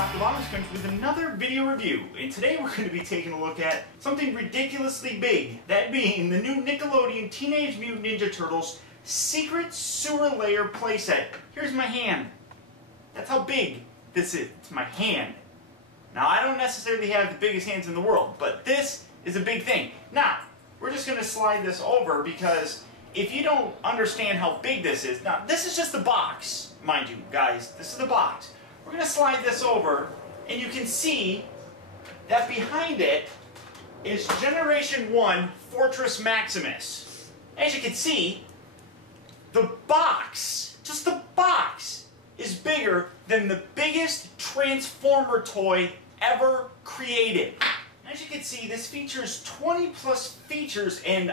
Optibotimus with another video review, and today we're going to be taking a look at something ridiculously big, that being the new Nickelodeon Teenage Mutant Ninja Turtles Secret Sewer Lair Playset. Here's my hand. That's how big this is. It's my hand. Now, I don't necessarily have the biggest hands in the world, but this is a big thing. Now, we're just going to slide this over because if you don't understand how big this is, now this is just the box, mind you, guys. This is the box. We're going to slide this over, and you can see that behind it is Generation 1 Fortress Maximus. As you can see, the box, just the box, is bigger than the biggest Transformer toy ever created. As you can see, this features 20 plus features and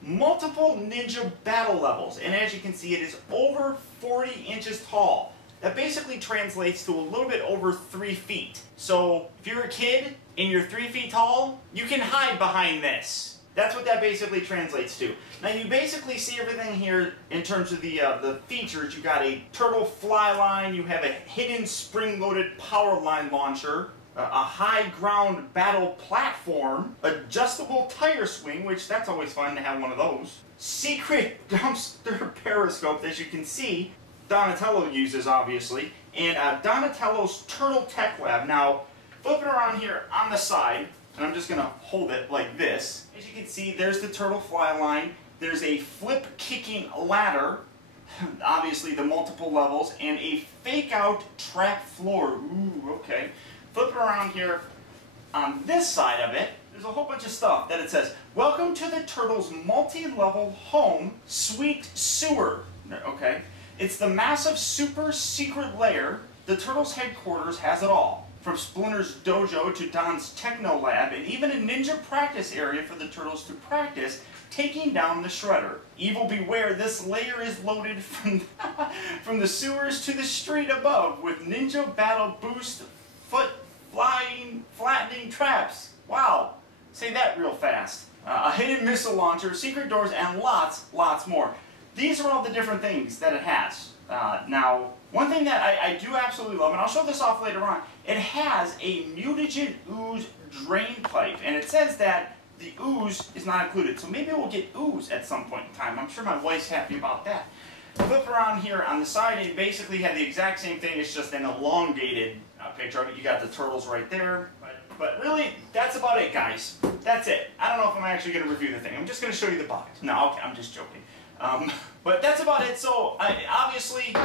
multiple ninja battle levels. And as you can see, it is over 40 inches tall. That basically translates to a little bit over 3 feet. So if you're a kid and you're 3 feet tall, you can hide behind this. That's what that basically translates to. Now you basically see everything here in terms of the features. You got a turtle fly line, you have a hidden spring-loaded power line launcher, a high ground battle platform, adjustable tire swing, which that's always fun to have one of those, secret dumpster periscope, as you can see, Donatello uses, obviously, and Donatello's Turtle Tech Lab. Now, flipping around here on the side, and I'm just going to hold it like this. As you can see, there's the turtle fly line. There's a flip-kicking ladder, obviously the multiple levels, and a fake-out trap floor. Ooh, okay. Flipping around here on this side of it, there's a whole bunch of stuff that it says, "Welcome to the Turtles' multi-level home, Sweet Sewer." Okay. It's the massive super secret lair. The Turtles' headquarters has it all. From Splinter's dojo to Don's techno lab, and even a ninja practice area for the Turtles to practice taking down the Shredder. Evil beware, this lair is loaded from, from the sewers to the street above with ninja battle boost, foot flying, flattening traps. Wow, say that real fast. A hidden missile launcher, secret doors, and lots more. These are all the different things that it has. Now, one thing that I do absolutely love, and I'll show this off later on, it has a mutagen ooze drain pipe, and it says that the ooze is not included, so maybe we'll get ooze at some point in time. I'm sure my wife's happy about that. Flip around here on the side, and you basically have the exact same thing. It's just an elongated picture of it. You got the turtles right there, but really, that's about it, guys. That's it. I don't know if I'm actually going to review the thing. I'm just going to show you the box. No, okay, I'm just joking. But that's about it. So, obviously,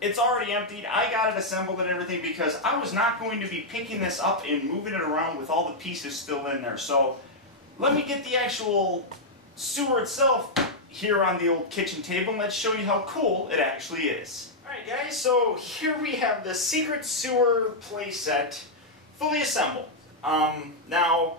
it's already emptied. I got it assembled and everything because I was not going to be picking this up and moving it around with all the pieces still in there. So, let me get the actual sewer itself here on the old kitchen table, and let's show you how cool it actually is. Alright guys, so here we have the Secret Sewer playset fully assembled. Now,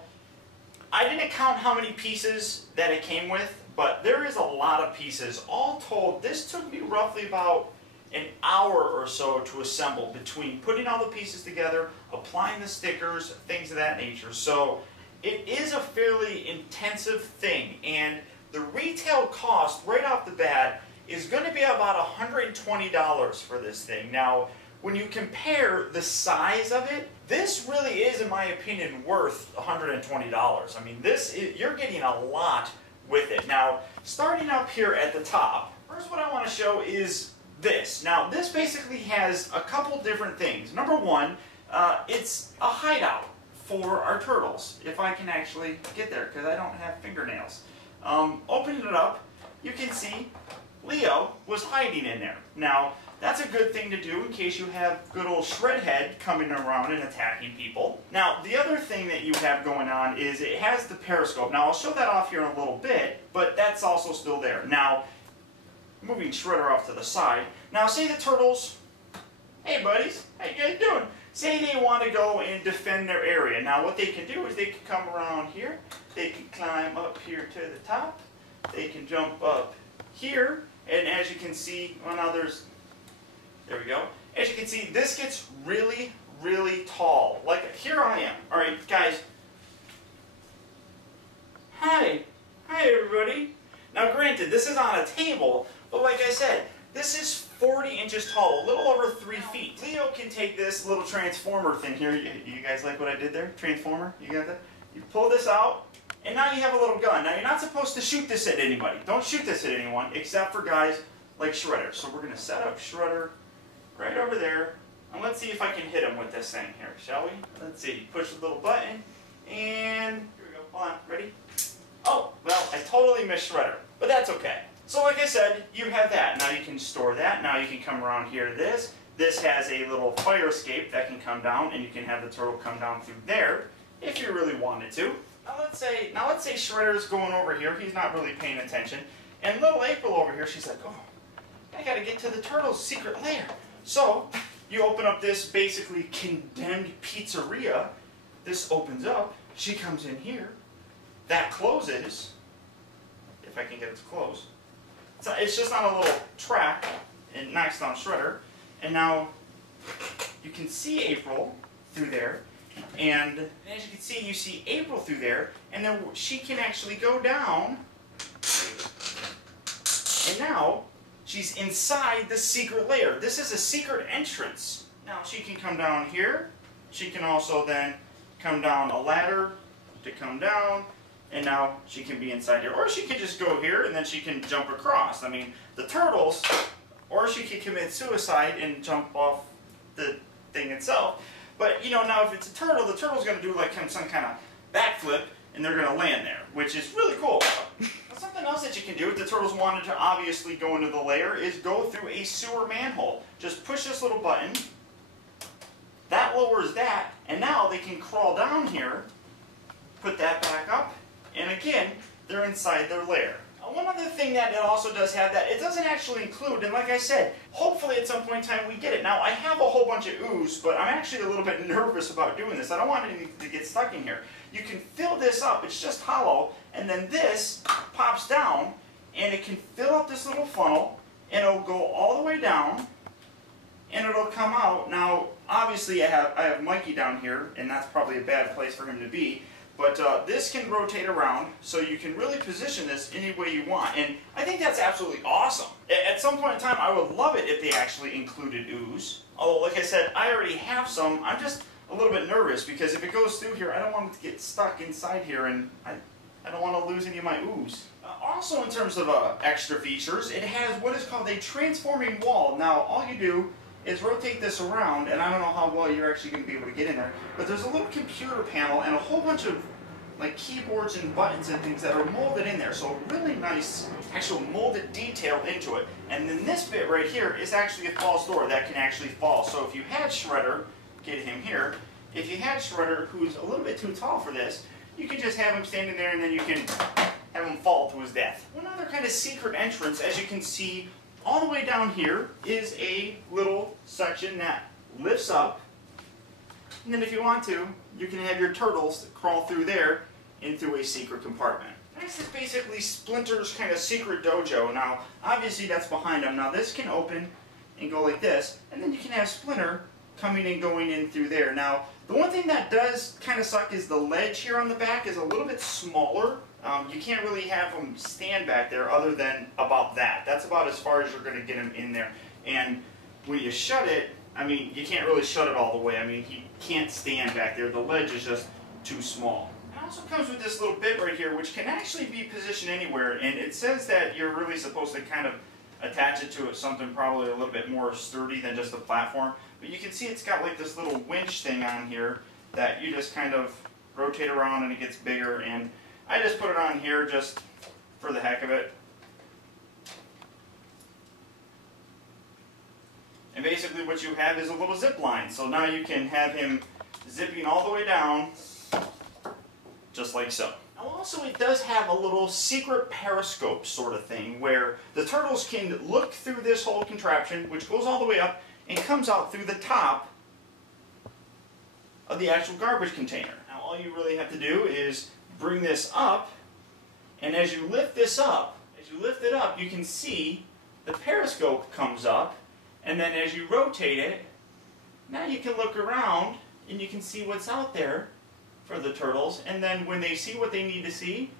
I didn't count how many pieces that it came with, but there is a lot of pieces. All told, this took me roughly about an hour or so to assemble, between putting all the pieces together, applying the stickers, things of that nature. So it is a fairly intensive thing, and the retail cost right off the bat is going to be about $120 for this thing. Now, when you compare the size of it, this really is, in my opinion, worth $120. I mean, you're getting a lot with it. Now, starting up here at the top, first what I want to show is this. Now, this basically has a couple different things. Number one, it's a hideout for our turtles, if I can actually get there, because I don't have fingernails. Opening it up, you can see Leo was hiding in there. Now, that's a good thing to do in case you have good old Shredhead coming around and attacking people. Now, the other thing that you have going on is it has the Periscope. Now, I'll show that off here in a little bit, but that's also still there. Now, moving Shredder off to the side. Now, say the turtles, hey buddies, how you guys doing? Say they want to go and defend their area. Now, what they can do is they can come around here, they can climb up here to the top, they can jump up here, and as you can see, well now there we go. As you can see, this gets really, really tall. Like, here I am. Alright, guys. Hi. Hi, everybody. Now, granted, this is on a table, but like I said, this is 40 inches tall, a little over 3 feet. Leo can take this little transformer thing here. You guys like what I did there? Transformer? You got that? You pull this out, and now you have a little gun. Now you're not supposed to shoot this at anybody. Don't shoot this at anyone, except for guys like Shredder. So we're going to set up Shredder right over there. And let's see if I can hit him with this thing here, shall we? Let's see. Push the little button, and here we go. Hold on. Ready? Oh, well, I totally missed Shredder, but that's okay. So like I said, you have that. Now you can store that. Now you can come around here to this. This has a little fire escape that can come down, and you can have the turtle come down through there if you really wanted to. Now let's say Shredder's going over here. He's not really paying attention. And little April over here, she's like, oh, I gotta get to the turtle's secret lair. So you open up this basically condemned pizzeria. This opens up. She comes in here. That closes. If I can get it to close. So it's just on a little track. It knocks down Shredder. And now you can see April through there. And as you can see, you see April through there. And then she can actually go down. And now she's inside the secret lair. This is a secret entrance. Now she can come down here. She can also then come down a ladder to come down. And now she can be inside here. Or she could just go here and then she can jump across. I mean, the turtles, or she could commit suicide and jump off the thing itself. But, you know, now if it's a turtle, the turtle's going to do like some kind of backflip and they're going to land there, which is really cool. Something else that you can do if the turtles wanted to obviously go into the lair is go through a sewer manhole. Just push this little button. That lowers that, and now they can crawl down here, put that back up, and again, they're inside their lair. One other thing that it also does have that it doesn't actually include, and like I said, hopefully at some point in time we get it. Now, I have a whole bunch of ooze, but I'm actually a little bit nervous about doing this. I don't want anything to get stuck in here. You can fill this up, it's just hollow, and then this pops down, and it can fill up this little funnel, and it'll go all the way down, and it'll come out. Now, obviously I have Mikey down here, and that's probably a bad place for him to be. But this can rotate around, so you can really position this any way you want. And I think that's absolutely awesome. At some point in time, I would love it if they actually included ooze. Although, like I said, I already have some. I'm just a little bit nervous, because if it goes through here, I don't want it to get stuck inside here, and I don't want to lose any of my ooze. Also, in terms of extra features, it has what is called a transforming wall. Now, all you do is rotate this around, and I don't know how well you're actually going to be able to get in there, but there's a little computer panel and a whole bunch of like keyboards and buttons and things that are molded in there. So really nice actual molded detail into it. And then this bit right here is actually a false door that can actually fall. So if you had Shredder, get him here, if you had Shredder who's a little bit too tall for this, you can just have him standing there and then you can have him fall to his death. One other kind of secret entrance, as you can see, all the way down here is a little section that lifts up. And then if you want to, you can have your turtles crawl through there into a secret compartment. This is basically Splinter's kind of secret dojo. Now, obviously that's behind him. Now this can open and go like this, and then you can have Splinter coming and going in through there. Now, the one thing that does kind of suck is the ledge here on the back is a little bit smaller. You can't really have him stand back there other than about that. That's about as far as you're going to get him in there. And when you shut it, I mean, you can't really shut it all the way. I mean, he can't stand back there. The ledge is just too small. It also comes with this little bit right here, which can actually be positioned anywhere. And it says that you're really supposed to kind of attach it to something probably a little bit more sturdy than just a platform. But you can see it's got like this little winch thing on here that you just kind of rotate around and it gets bigger. And I just put it on here just for the heck of it. And basically what you have is a little zip line. So now you can have him zipping all the way down, just like so. Now also it does have a little secret periscope sort of thing where the turtles can look through this whole contraption, which goes all the way up and comes out through the top of the actual garbage container. Now all you really have to do is bring this up, and as you lift this up, you can see the periscope comes up. And then as you rotate it, now you can look around and you can see what's out there for the turtles. And then when they see what they need to see,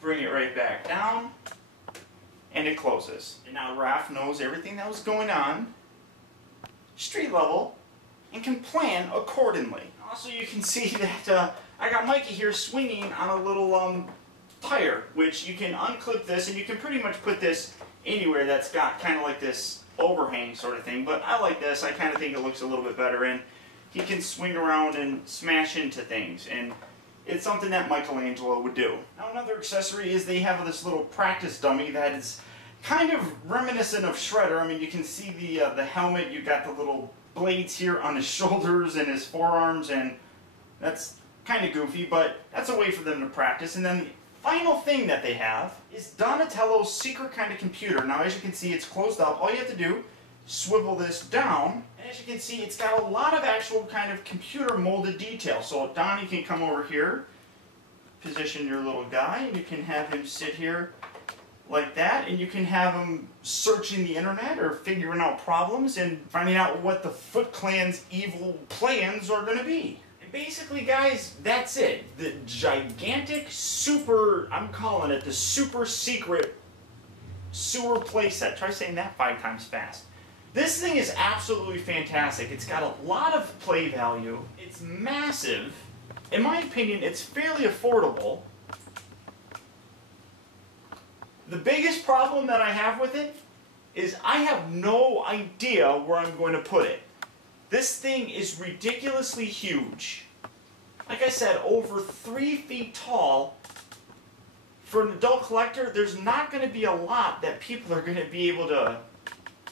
bring it right back down. and it closes. And now Raph knows everything that was going on, street level, and can plan accordingly. Also, you can see that I got Mikey here swinging on a little tire, which you can unclip this, and you can pretty much put this anywhere that's got kind of like this overhang sort of thing. But I like this. I kind of think it looks a little bit better, and he can swing around and smash into things, and it's something that Michelangelo would do. Now, another accessory is they have this little practice dummy that is kind of reminiscent of Shredder. I mean, you can see the helmet. You got the little blades here on his shoulders and his forearms, and that's kind of goofy, but that's a way for them to practice. And then the final thing that they have is Donatello's secret kind of computer. Now, as you can see, it's closed up. All you have to do, swivel this down, and as you can see, it's got a lot of actual kind of computer molded detail. So Donnie can come over here, position your little guy, and you can have him sit here like that, and you can have him searching the internet or figuring out problems and finding out what the Foot Clan's evil plans are going to be. And basically, guys, that's it. The gigantic super, I'm calling it the super secret sewer playset. Try saying that 5 times fast. This thing is absolutely fantastic. It's got a lot of play value. It's massive. In my opinion, it's fairly affordable. The biggest problem that I have with it is I have no idea where I'm going to put it. This thing is ridiculously huge. Like I said, over 3 feet tall. For an adult collector, there's not going to be a lot that people are going to be able to,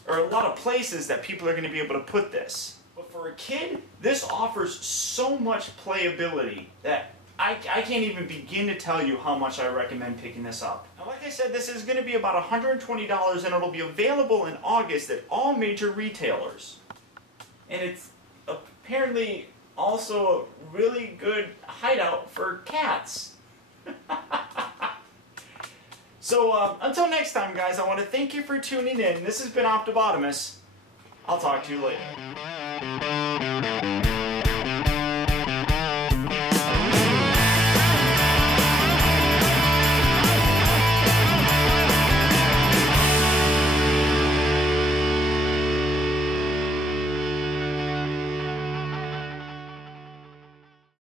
or a lot of places that people are going to be able to put this. But for a kid, this offers so much playability that I can't even begin to tell you how much I recommend picking this up. Now, like I said, this is going to be about $120, and it'll be available in August at all major retailers. And it's apparently also a really good hideout for cats. So, until next time, guys, I want to thank you for tuning in. This has been Optibotimus. I'll talk to you later.